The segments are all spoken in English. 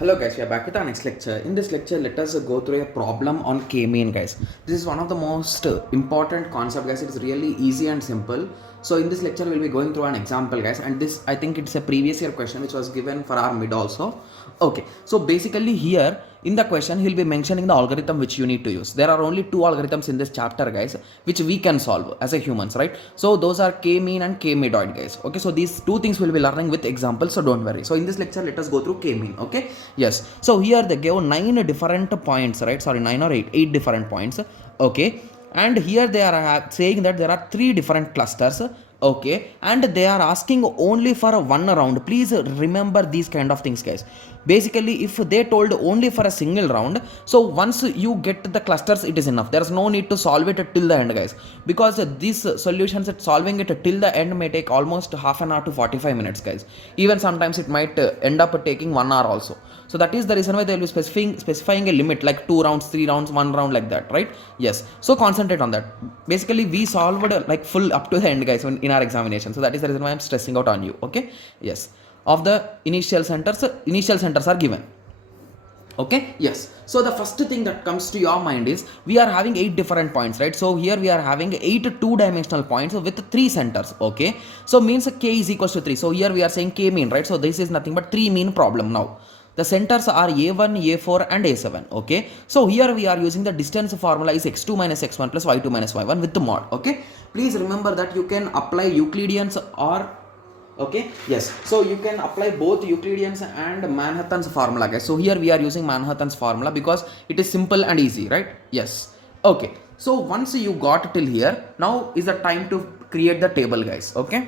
Hello guys, we are back with our next lecture. In this lecture, let us go through a problem on K-mean guys. This is one of the most important concept guys. It's really easy and simple. So in this lecture, we'll be going through an example guys. And this, I think it's a previous year question which was given for our mid also. Okay, so basically here in the question, he'll be mentioning the algorithm which you need to use. There are only two algorithms in this chapter guys, which we can solve as a humans, right? So those are K-mean and K-midoid guys. Okay, so these two things we'll be learning with examples, so don't worry. So in this lecture, let us go through K-mean, okay? Yes, so here they gave 9 different points, right? Sorry, 9 or 8 different points, okay? And here they are saying that there are 3 different clusters, okay? And they are asking only for one round. Please remember these kind of things guys. Basically, if they told only for a single round, so once you get the clusters, it is enough. There is no need to solve it till the end guys, because these solutions at solving it till the end may take almost half an hour to 45 minutes guys. Even sometimes it might end up taking 1 hour also. So that is the reason why they will be specifying a limit like 2 rounds, 3 rounds, 1 round, like that, right? Yes, so concentrate on that. Basically we solved like full up to the end guys in our examination. So that is the reason why I'm stressing out on you, okay? Yes, of the initial centers are given, okay? Yes, so the first thing that comes to your mind is we are having 8 different points, right? So here we are having 8 two-dimensional points with 3 centers, okay? So means k is equals to 3. So here we are saying k mean, right? So this is nothing but 3 mean problem. Now the centers are a1, a4 and a7, okay? So here we are using the distance formula is x2 minus x1 plus y2 minus y1 with the mod, okay? Please remember that you can apply Euclideans or, okay, yes, so you can apply both Euclideans and Manhattan's formula guys. So here we are using Manhattan's formula because it is simple and easy, right? Yes, okay. So once you got till here, now is the time to create the table guys, okay?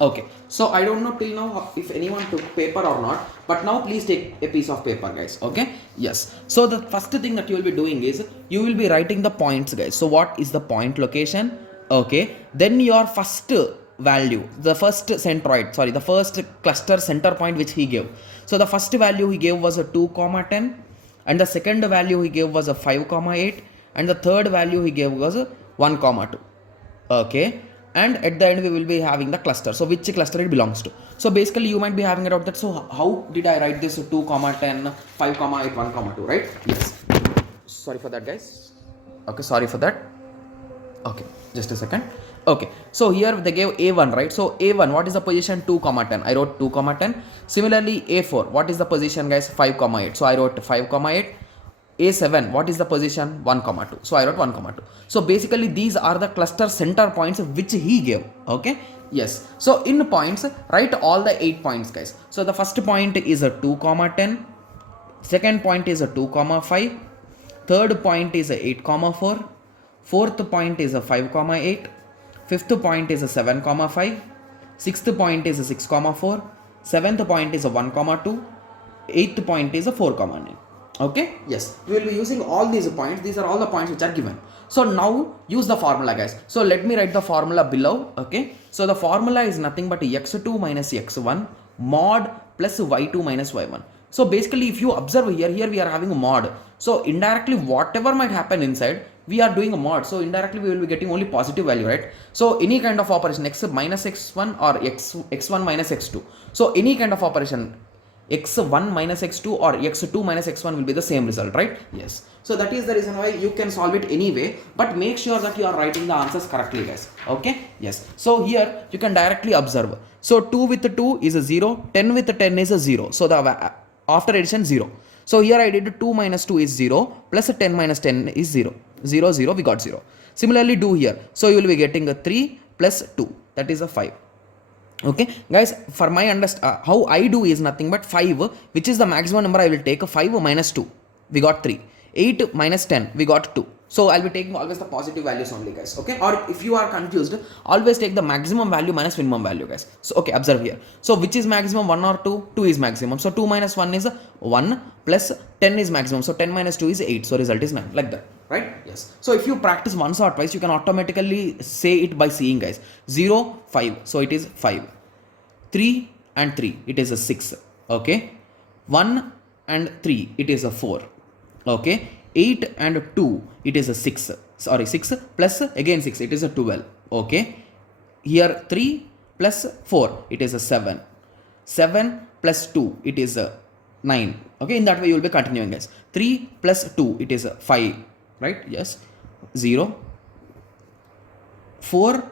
Okay, so I don't know till now if anyone took paper or not, but now please take a piece of paper guys, okay? Yes, so the first thing that you will be doing is you will be writing the points guys. So what is the point location, okay? Then your first value, the first centroid, sorry, the first cluster center point which he gave. So the first value he gave was a 2 comma 10, and the second value he gave was a 5 comma 8, and the third value he gave was a 1 comma 2, okay? And at the end we will be having the cluster, so which cluster it belongs to. So basically you might be having it out that, so how did I write this 2 comma 10, 5 comma 8, 1 comma 2, right? Yes, sorry for that guys, okay, sorry for that, okay, just a second. Okay, so here they gave a1, right? So a1, what is the position? 2 comma 10, I wrote 2 comma 10. Similarly a4, what is the position guys? 5 comma 8, so I wrote 5 comma 8. a7, what is the position? 1 comma 2, so I wrote 1 comma 2. So basically these are the cluster center points which he gave, okay? Yes, so in points write all the 8 points guys. So the first point is a 2 comma 10, second point is a 2 comma 5, third point is a 8 comma 4, fourth point is a 5 comma 8, fifth point is a 7 comma 5, sixth point is a 6 comma 4, seventh point is a 1 comma 2, eighth point is a 4 comma 9. Okay, yes, we will be using all these points. These are all the points which are given. So now use the formula guys. So let me write the formula below, okay? So the formula is nothing but x2 minus x1 mod plus y2 minus y1. So basically if you observe here we are having a mod. So indirectly whatever might happen inside, we are doing a mod. So indirectly we will be getting only positive value, right? So any kind of operation, x minus x1 or x1 minus x2. So any kind of operation, x1 minus x2 or x2 minus x1 will be the same result, right? Yes, so that is the reason why you can solve it anyway, but make sure that you are writing the answers correctly guys, okay? Yes, so here you can directly observe. So 2 with 2 is a 0, 10 with 10 is a 0, so the after addition 0. So here I did 2 minus 2 is 0 plus 10 minus 10 is 0, 0 0, we got 0. Similarly do here, so you will be getting a 3 plus 2, that is a 5. Okay guys, for my how I do is nothing but 5, which is the maximum number I will take. 5 minus 2, we got 3. 8 minus 10, we got 2. So I'll be taking always the positive values only guys, okay? Or if you are confused, always take the maximum value minus minimum value guys. So okay, observe here. So which is maximum, 1 or 2? 2 is maximum. So 2 minus 1 is 1 plus 10 is maximum. So 10 minus 2 is 8. So result is 9, like that, right? Yes. So if you practice once or twice, you can automatically say it by seeing guys. 0, 5. So it is 5. 3 and 3, it is a 6, okay? 1 and 3, it is a 4, okay? 8 and 2, it is a 6, sorry, 6 plus again 6, it is a 12, okay? Here 3 plus 4, it is a 7, 7 plus 2, it is a 9. Okay, in that way you will be continuing, guys. 3 plus 2, it is 5, right? Yes. 0. 4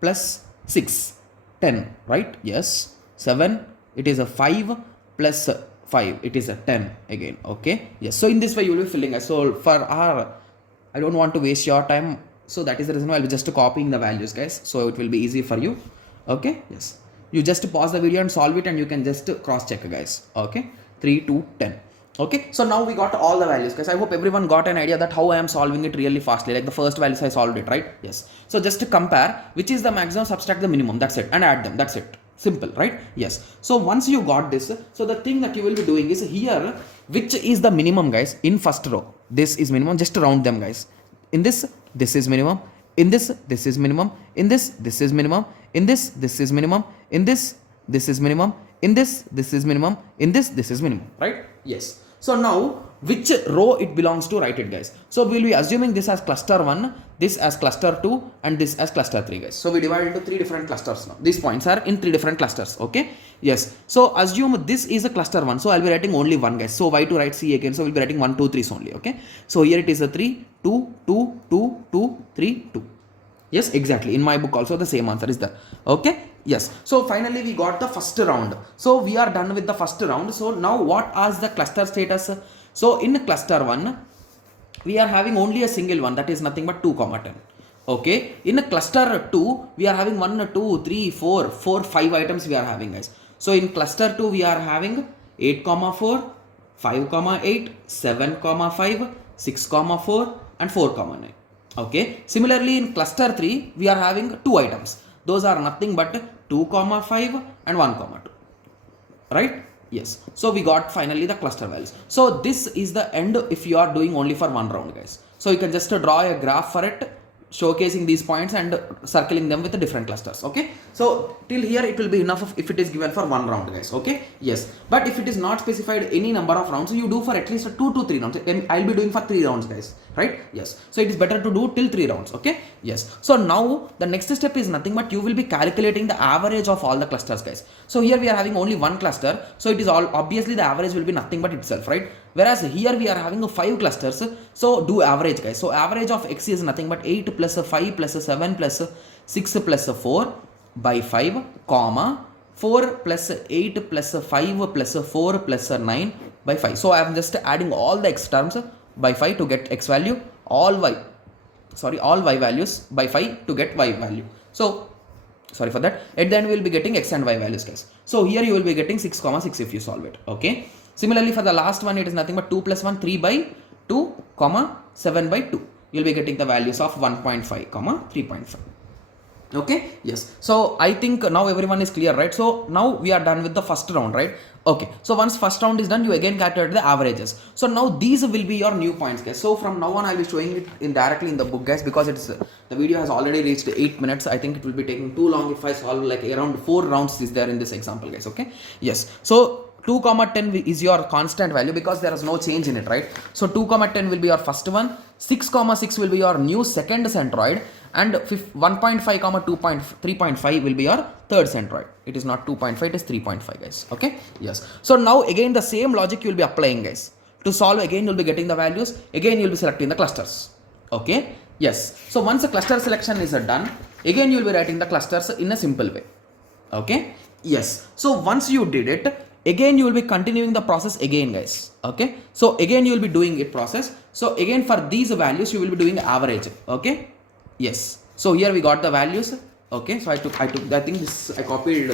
plus 6, 10, right? Yes. 7, it is a 5 plus 5, it is a 10 again. Okay, yes. So in this way you will be filling, guys. So for our, I don't want to waste your time, so that is the reason why I'll be just copying the values, guys, so it will be easy for you. Okay, yes, you just pause the video and solve it, and you can just cross check, guys. Okay, 3 to 10. Okay, so now we got all the values, guys. I hope everyone got an idea that how I am solving it really fastly. Like the first values I solved it, right? Yes. So just to compare which is the maximum, subtract the minimum, that's it, and add them, that's it. Simple, right? Yes. So once you got this, so the thing that you will be doing is here, which is the minimum, guys, in first row. This is minimum, just round them, guys. In this is minimum. In this is minimum. In this is minimum. In this is minimum. In this is minimum. In this is minimum. In this is minimum, right? Yes. So now which row it belongs to, write it, guys. So we'll be assuming this as cluster 1, this as cluster 2, and this as cluster 3, guys. So we divide into 3 different clusters now. These points are in 3 different clusters. Okay, yes. So assume this is a cluster 1, so I'll be writing only 1, guys. So why to write C again? So we'll be writing 1 2 3s only. Okay, so here it is a 3 2 2 2 2 3 2. Yes, exactly. In my book also the same answer is there. Okay, yes. So finally we got the first round. So we are done with the first round. So now what is the cluster status? So in cluster 1 we are having only a single one, that is nothing but 2, 10. Okay, in a cluster 2 we are having 1 2 3 4 5 items we are having, guys. So in cluster 2 we are having 8, 4, 5, 8, 7, 5, 6, 4, and 4, 9. Okay, similarly in cluster 3 we are having 2 items. Those are nothing but 2, 5 and 1, 2, right? Yes. So we got finally the cluster values. So this is the end if you are doing only for one round, guys. So you can just draw a graph for it, showcasing these points and circling them with the different clusters. Okay, so till here it will be enough if it is given for one round, guys. Okay, yes, but if it is not specified any number of rounds, so you do for at least 2 to 3 rounds. And I'll be doing for 3 rounds, guys, right? Yes, so it is better to do till 3 rounds. Okay, yes. So now the next step is nothing but you will be calculating the average of all the clusters, guys. So here we are having only one cluster, so it is all obviously the average will be nothing but itself, right? Whereas here we are having 5 clusters, so do average, guys. So average of x is nothing but 8 plus 5 plus 7 plus 6 plus 4 by 5, comma 4 plus 8 plus 5 plus 4 plus 9 by 5. So I am just adding all the x terms by 5 to get x value, all y values by 5 to get y value. So sorry for that, at the end we will be getting x and y values, guys. So here you will be getting 6, 6 if you solve it. Okay, similarly for the last one it is nothing but 2 plus 1 3 by 2, 7 by 2. You will be getting the values of 1.5, 3.5. Okay, yes. So I think now everyone is clear, right? So now we are done with the first round, right? Okay, so once first round is done, you again calculate the averages. So now these will be your new points, guys. So from now on I'll be showing it directly in the book, guys, because it's the video has already reached 8 minutes. I think it will be taking too long if I solve like around 4 rounds is there in this example, guys. Okay, yes. So 2, 10 is your constant value because there is no change in it, right? So 2, 10 will be your first one, 6, 6 will be your new second centroid, and 1.5, 3.5 will be your third centroid. It is not 2.5, it is 3.5, guys. Okay, yes. So now again the same logic you will be applying, guys. To solve again you will be getting the values, again you will be selecting the clusters. Okay, yes. So once the cluster selection is done, again you will be writing the clusters in a simple way. Okay, yes. So once you did it, again you will be continuing the process again, guys. Okay, so again you will be doing it process. So again for these values you will be doing average. Okay, yes. So here we got the values. Okay, so I think this I copied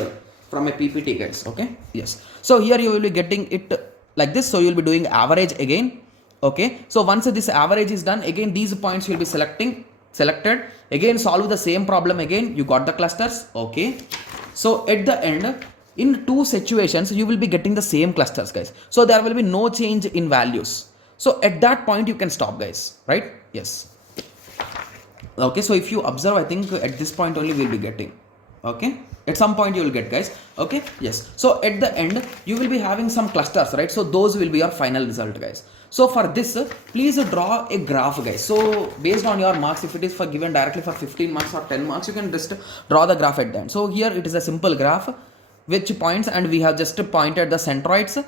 from a PPT, guys. Okay, yes. So here you will be getting it like this. So you will be doing average again. Okay, so once this average is done, again these points you will be selected, again solve the same problem again, you got the clusters. Okay, so at the end, in 2 situations you will be getting the same clusters, guys. So there will be no change in values. So at that point you can stop, guys, right? Yes. Okay, so if you observe, I think at this point only we'll be getting. Okay, at some point you will get, guys. Okay, yes. So at the end you will be having some clusters, right? So those will be your final result, guys. So for this, please draw a graph, guys. So based on your marks, if it is for given directly for 15 marks or 10 marks, you can just draw the graph at the end. So here it is a simple graph which points, and we have just pointed the centroids.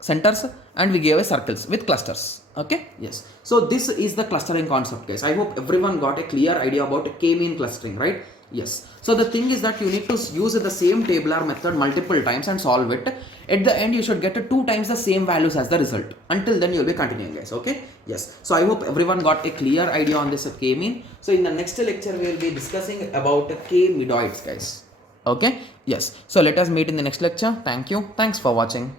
centers and we gave a circles with clusters. Okay, yes, so this is the clustering concept, guys. I hope everyone got a clear idea about k-mean clustering, right? Yes, so the thing is that you need to use the same tabular method multiple times and solve it. At the end you should get 2 times the same values as the result. Until then you'll be continuing, guys. Okay, yes, so I hope everyone got a clear idea on this k-mean. So in the next lecture we will be discussing about k-medoids, guys. Okay, yes, so let us meet in the next lecture. Thank you, thanks for watching.